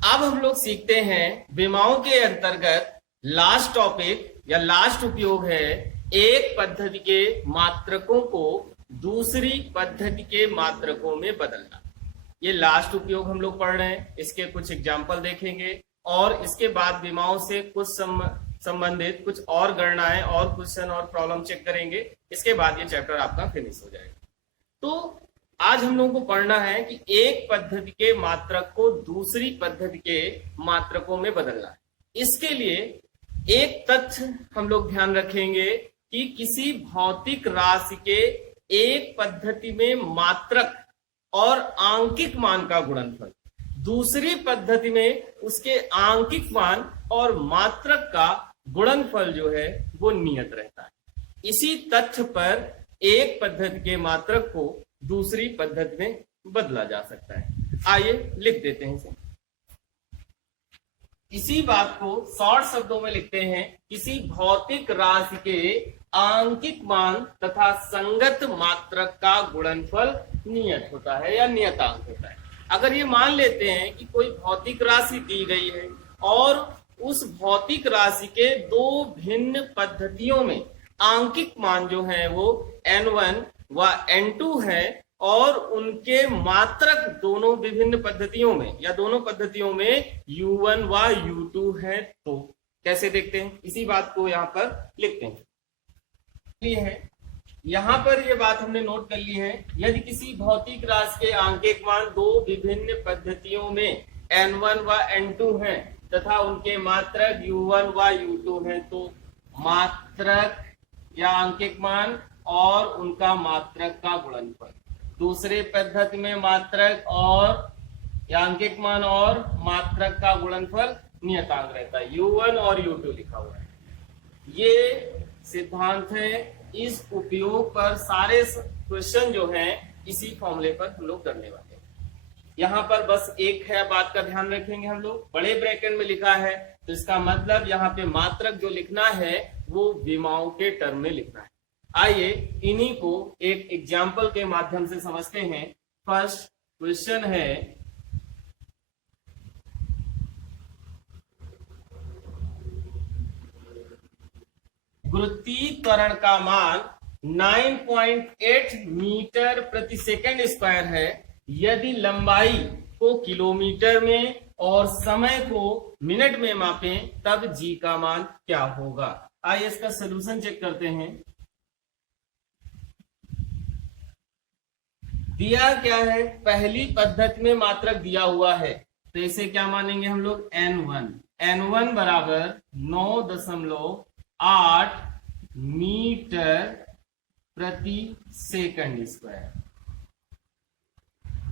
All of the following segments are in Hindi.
अब हम लोग सीखते हैं विमाओं के अंतर्गत लास्ट टॉपिक या लास्ट उपयोग है एक पद्धति के मात्रकों को दूसरी पद्धति के मात्रकों में बदलना। ये लास्ट उपयोग हम लोग पढ़ रहे हैं, इसके कुछ एग्जाम्पल देखेंगे और इसके बाद विमाओं से कुछ संबंधित कुछ और गणनाएं और क्वेश्चन और प्रॉब्लम चेक करेंगे। इसके बाद ये चैप्टर आपका फिनिश हो जाएगा। तो आज हम लोगों को पढ़ना है कि एक पद्धति के मात्रक को दूसरी पद्धति के मात्रकों में बदलना है। इसके लिए एक तथ्य हम लोग ध्यान रखेंगे कि किसी भौतिक राशि के एक पद्धति में मात्रक और आंकिक मान का गुणनफल दूसरी पद्धति में उसके आंकिक मान और मात्रक का गुणनफल जो है वो नियत रहता है। इसी तथ्य पर एक पद्धति के मात्रक को दूसरी पद्धति में बदला जा सकता है। आइए लिख देते हैं इसे। इसी बात को शॉर्ट शब्दों में लिखते हैं, किसी भौतिक राशि के आंकिक मान तथा संगत मात्रक का गुणनफल नियत होता है या नियतांक होता है। अगर ये मान लेते हैं कि कोई भौतिक राशि दी गई है और उस भौतिक राशि के दो भिन्न पद्धतियों में आंकिक मान जो है वो n1 व n2 है और उनके मात्रक दोनों विभिन्न पद्धतियों में या दोनों पद्धतियों में u1 व u2 है, तो कैसे देखते हैं? इसी बात को यहाँ पर लिखते हैं। यहाँ पर ये बात हमने नोट कर ली है, यदि किसी भौतिक राशि के आंकिक मान दो विभिन्न पद्धतियों में n1 व n2 हैं तथा उनके मात्रक u1 व u2 हैं, तो मात्रक या आंकिक मान और उनका मात्रक का गुणनफल दूसरे पद्धति में मात्रक और आंकिक मान और मात्रक का गुणनफल नियतांक रहता है। u1 और u2 लिखा हुआ है। ये सिद्धांत है। इस उपयोग पर सारे क्वेश्चन जो हैं इसी फॉर्मूले पर हम लोग करने वाले हैं। यहाँ पर बस एक है बात का ध्यान रखेंगे हम लोग, बड़े ब्रैकेट में लिखा है तो इसका मतलब यहाँ पे मात्रक जो लिखना है वो विमाओं के टर्म में लिखना है। आइए इन्हीं को एक एग्जाम्पल के माध्यम से समझते हैं। फर्स्ट क्वेश्चन है, गुरुत्वीय त्वरण का मान 9.8 मीटर प्रति सेकंड स्क्वायर है। यदि लंबाई को किलोमीटर में और समय को मिनट में मापें तब जी का मान क्या होगा? आइए इसका सलूशन चेक करते हैं। दिया क्या है? पहली पद्धति में मात्रक दिया हुआ है तो इसे क्या मानेंगे हम लोग? n1 बराबर 9.8 मीटर प्रति सेकंड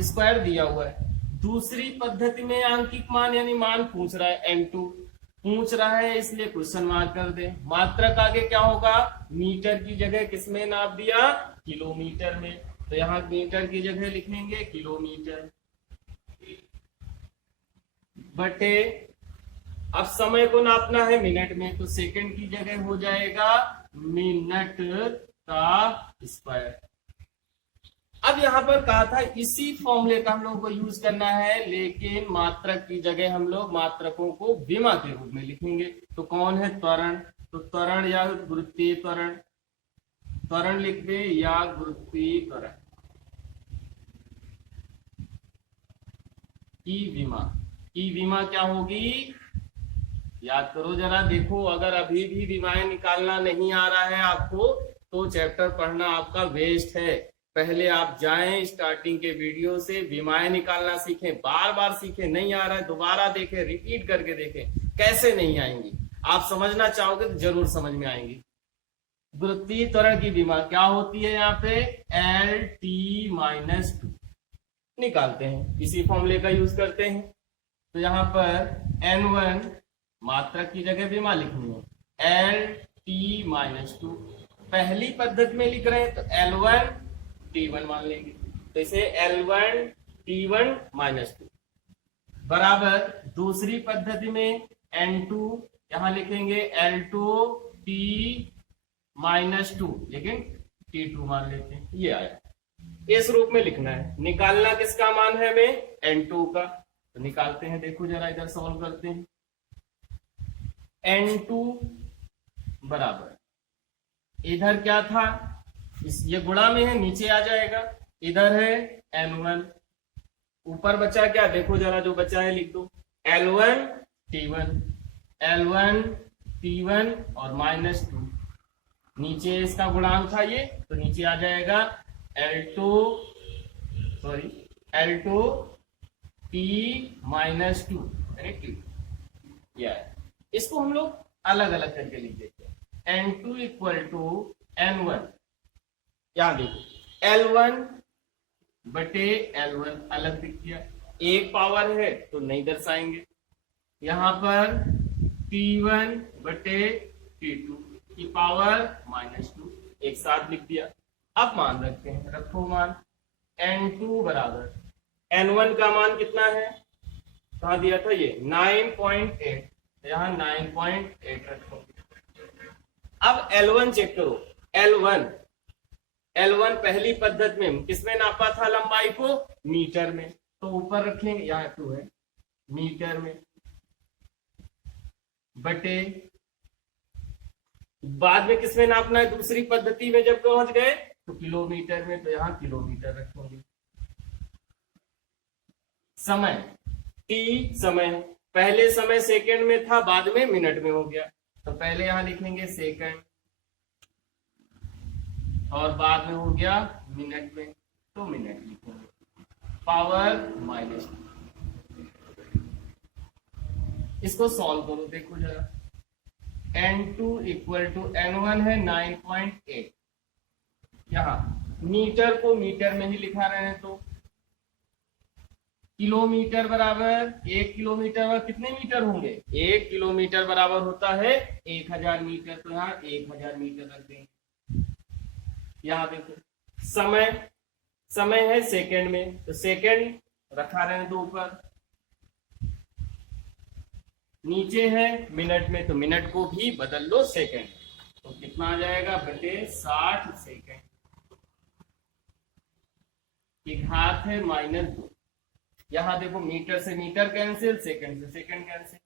स्क्वायर दिया हुआ है। दूसरी पद्धति में आंकिक मान यानी मान पूछ रहा है, n2 पूछ रहा है, इसलिए क्वेश्चन मार्क कर दे। मात्रक आगे क्या होगा? मीटर की जगह किसमें नाप दिया? किलोमीटर में, तो यहाँ मीटर की जगह लिखेंगे किलोमीटर बटे, अब समय को नापना है मिनट में तो सेकंड की जगह हो जाएगा मिनट का स्क्वायर। अब यहाँ पर कहा था इसी फॉर्मूले का हम लोग को यूज करना है, लेकिन मात्रक की जगह हम लोग मात्रकों को विमा के रूप में लिखेंगे। तो कौन है? त्वरण। तो त्वरण या गुरुत्वीय त्वरण, त्वरण लिख दे या गुरुत्वीय त्वरण की विमा क्या होगी? याद करो जरा, देखो अगर अभी भी विमाएं निकालना नहीं आ रहा है आपको तो चैप्टर पढ़ना आपका वेस्ट है। पहले आप जाएं स्टार्टिंग के वीडियो से विमाएं निकालना सीखें, बार बार सीखें। नहीं आ रहा है दोबारा देखें, रिपीट करके देखें, कैसे नहीं आएंगी। आप समझना चाहोगे तो जरूर समझ में आएंगी। गुरुत्वीय त्वरण की विमा क्या होती है? यहाँ पे Lt-2 निकालते हैं, इसी फॉर्मूले का यूज करते हैं। तो यहाँ पर n1 मात्रक की जगह विमा लिखनी है, Lt-2 पहली पद्धति में लिख रहे हैं तो L1T1 मान लेंगे, तो इसे L1T1-2 बराबर दूसरी पद्धति में N2 यहां लिखेंगे L2T-2, लेकिन T2 मान लेते हैं। ये आया, इस रूप में लिखना है। निकालना किसका मान है हमें? N2 का। तो निकालते हैं, देखो जरा इधर सॉल्व करते हैं। N2 बराबर, इधर क्या था, ये गुणा में है, नीचे आ जाएगा, इधर है N1, ऊपर बचा क्या, देखो जरा जो बचा है लिख दो, L1 T1, L1 T1 और -2, नीचे इसका गुणांक था ये, तो नीचे आ जाएगा L2 T -2 T। इसको हम लोग अलग अलग करके लिख देते हैं। N2 इक्वल टू N1, यहां देखो L1 बटे L1 अलग दिख गया, एक पावर है तो नहीं दर्शाएंगे। यहां पर T1 बटे T2 की पावर -2 एक साथ लिख दिया। अब मान रखते हैं, रखो मान, N2 बराबर, N1 का मान कितना है, कहा दिया था ये 9.8, यहां 9.8 रखो। अब L1 चेक करो, L1 पहली पद्धति में किसमें नापा था लंबाई को, मीटर में, तो ऊपर रखेंगे, यहाँ 2 है, मीटर में, बटे बाद में किसमें नापना है, दूसरी पद्धति में जब पहुंच गए तो किलोमीटर में, तो यहां किलोमीटर रखेंगे। समय T समय, पहले समय सेकंड में था, बाद में मिनट में हो गया, तो पहले यहां लिखेंगे सेकंड और बाद में हो गया मिनट में, तो मिनट लिखेंगे, पावर -2। इसको सॉल्व करो, देखो जरा, N2 इक्वल टू N1 है 9.8, यहां मीटर को मीटर में ही लिखा रहे हैं, तो किलोमीटर बराबर, 1 किलोमीटर बराबर कितने मीटर होंगे, 1 किलोमीटर बराबर होता है 1000 मीटर, तो यहाँ 1000 मीटर रख देंगे। यहां देखो समय है सेकंड में, तो सेकंड रखा रहे तो ऊपर, नीचे है मिनट में, तो मिनट को भी बदल लो सेकंड, तो कितना आ जाएगा, बटे 60 सेकंड की घात है -2। यहां देखो मीटर से मीटर कैंसिल, सेकंड से सेकंड कैंसिल,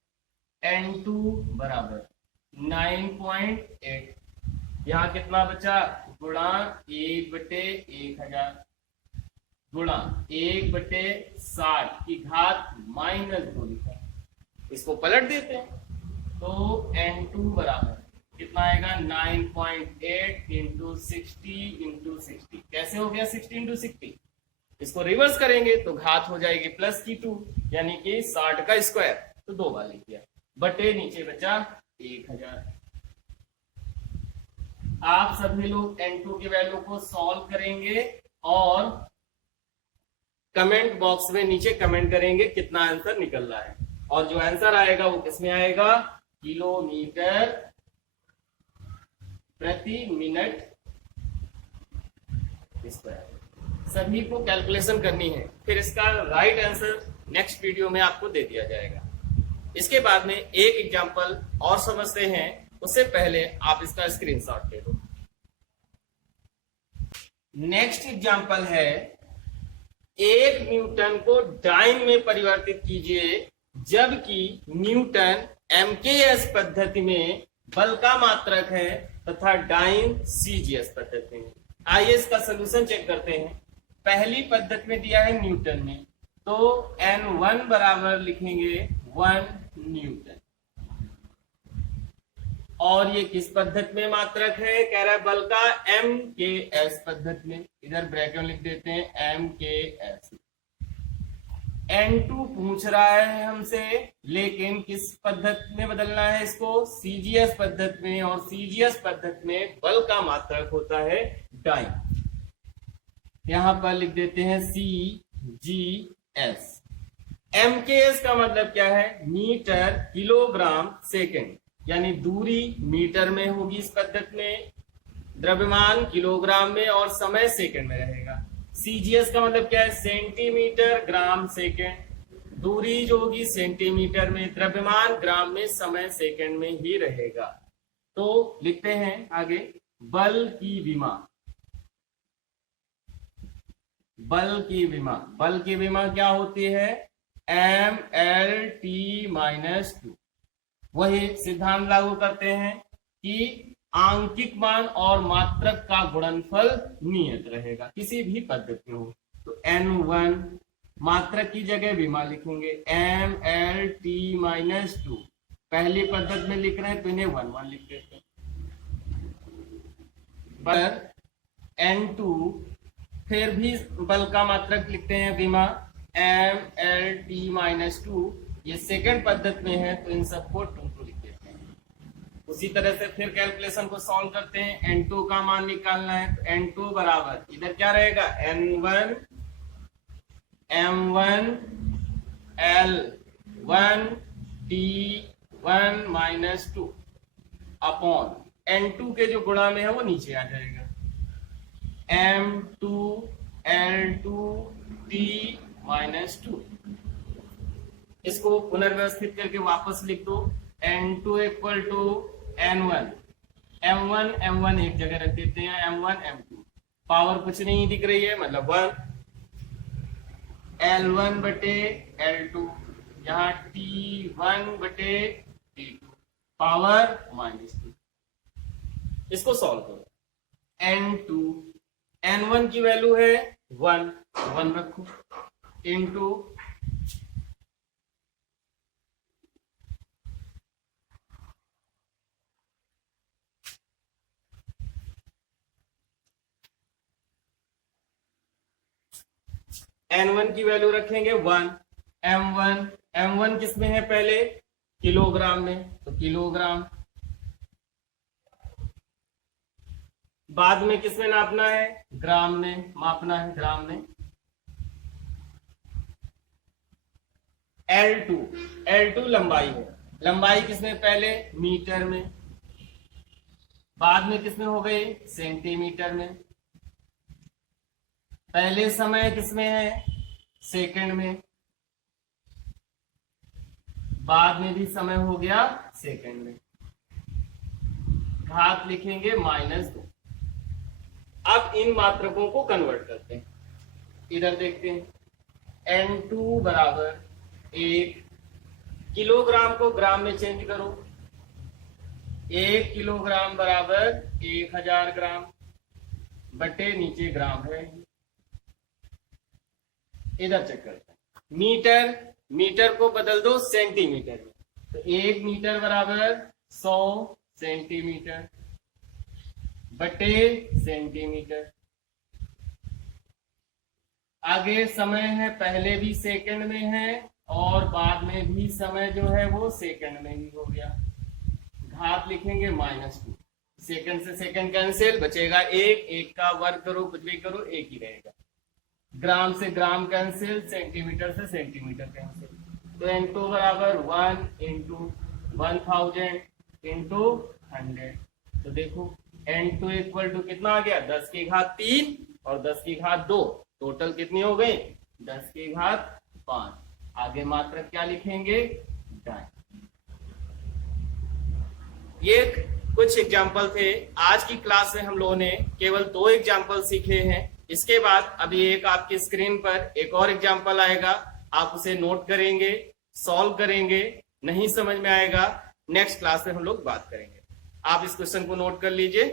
N2 बराबर 9.8, यहां कितना बचा, गुणा 1/1000 गुणा 1/60 की घात -2 लिखा, इसको पलट देते हैं, तो N2 बराबर कितना आएगा, 9.8 इंटू 60, कैसे हो गया 60 इंटू 60, इसको रिवर्स करेंगे तो घात हो जाएगी +2, यानी कि 60 का स्क्वायर, तो 2 बार लिख दिया, बटे नीचे बचा 1000। आप सभी लोग N2 की वैल्यू को सॉल्व करेंगे और कमेंट बॉक्स में नीचे कमेंट करेंगे कितना आंसर निकल रहा है, और जो आंसर आएगा वो किसमें आएगा, किलोमीटर प्रति मिनट स्क्वायर। सभी को कैलकुलेशन करनी है, फिर इसका राइट आंसर नेक्स्ट वीडियो में आपको दे दिया जाएगा। इसके बाद में एक एग्जांपल और समझते हैं, उससे पहले आप इसका स्क्रीनशॉट ले लो। नेक्स्ट एग्जांपल है, 1 न्यूटन को डाइन में परिवर्तित कीजिए, जबकि न्यूटन MKS पद्धति में बल का मात्रक है तथा डाइन CGS पद्धति में। आइए इसका सोल्यूशन चेक करते हैं। पहली पद्धति में दिया है न्यूटन में, तो N1 बराबर लिखेंगे 1 न्यूटन, और ये किस पद्धति में मात्रक है, कह रहा है बल का, MKS पद्धति में, इधर ब्रैकेट में लिख देते हैं MKS। N2 पूछ रहा है हमसे, लेकिन किस पद्धति में बदलना है इसको, CGS पद्धति में, और CGS पद्धति में बल का मात्रक होता है डाइन, यहां पर लिख देते हैं CGS। MKS का मतलब क्या है, मीटर किलोग्राम सेकंड, यानी दूरी मीटर में होगी इस पद्धति में, द्रव्यमान किलोग्राम में और समय सेकंड में रहेगा। CGS का मतलब क्या है, सेंटीमीटर ग्राम सेकंड, दूरी जो होगी सेंटीमीटर में, द्रव्यमान ग्राम में, समय सेकंड में ही रहेगा। तो लिखते हैं आगे, बल की विमा, बल की विमा क्या होती है, एम एल टी माइनस 2। वही सिद्धांत लागू करते हैं कि आंकिक मान और मात्रक का गुणनफल नियत रहेगा, किसी भी पद्धति हो। तो n1 मात्रक की जगह विमा लिखेंगे एम एल टी माइनस 2। पहली पद्धति में लिख रहे हैं तो इन्हें 1 लिख देते हैं। पर n2 फिर भी बल का मात्रक लिखते हैं विमा एम एल टी माइनस 2। ये सेकंड पद्धति में है तो इन सबको 2 लिख देते हैं। उसी तरह से फिर कैलकुलेशन को सॉल्व करते हैं। n2 का मान निकालना है तो n2 बराबर इधर क्या रहेगा n1 m1 l1 t1 minus 2 upon n2 के जो गुणा में है वो नीचे आ जाएगा m2 l2 t माइनस 2। इसको पुनर्व्यवस्थित करके वापस लिख दो n2 equal to n1 m1 एक जगह रख देते हैं m1 m2। पावर कुछ नहीं दिख रही है मतलब 1 l1 बटे l2, यहाँ t1 बटे t2 पावर -2। इसको सॉल्व करो n1 की वैल्यू है 1 रखो इंटू n1 की वैल्यू रखेंगे 1। m1 किस में है पहले किलोग्राम में तो किलोग्राम, बाद में किस में नापना है ग्राम में मापना है ग्राम में। L2 लंबाई है, लंबाई किसमें पहले मीटर में, बाद में किसमें हो गई सेंटीमीटर में। पहले समय किसमें है सेकंड में, बाद में भी समय हो गया सेकंड में। घात लिखेंगे -2। अब इन मात्रकों को कन्वर्ट करते हैं। इधर देखते हैं n2 बराबर 1 किलोग्राम को ग्राम में चेंज करो 1 किलोग्राम बराबर 1000 ग्राम बटे नीचे ग्राम है। इधर चेक करते हैं मीटर को बदल दो सेंटीमीटर में तो 1 मीटर बराबर 100 सेंटीमीटर बटे सेंटीमीटर। आगे समय है पहले भी सेकंड में है और बाद में भी समय जो है वो सेकंड में ही हो गया। घात लिखेंगे -2। सेकंड से सेकंड कैंसिल बचेगा 1 का वर्ग करो कुछ भी करो 1 ही रहेगा। ग्राम से ग्राम कैंसिल, सेंटीमीटर से सेंटीमीटर कैंसिल। तो n2 बराबर 1 इंटू 1000 इंटू 100। तो देखो n2 इक्वल टू कितना आ गया 10 की घात 3 और 10 की घात 2, टोटल कितनी हो गई 10 की घात 5। आगे मात्रक क्या लिखेंगे दाएं। ये कुछ एग्जाम्पल थे। आज की क्लास में हम लोगों ने केवल 2 एग्जाम्पल सीखे हैं। इसके बाद अभी एक आपकी स्क्रीन पर एक और एग्जाम्पल आएगा, आप उसे नोट करेंगे, सॉल्व करेंगे। नहीं समझ में आएगा नेक्स्ट क्लास में हम लोग बात करेंगे। आप इस क्वेश्चन को नोट कर लीजिए।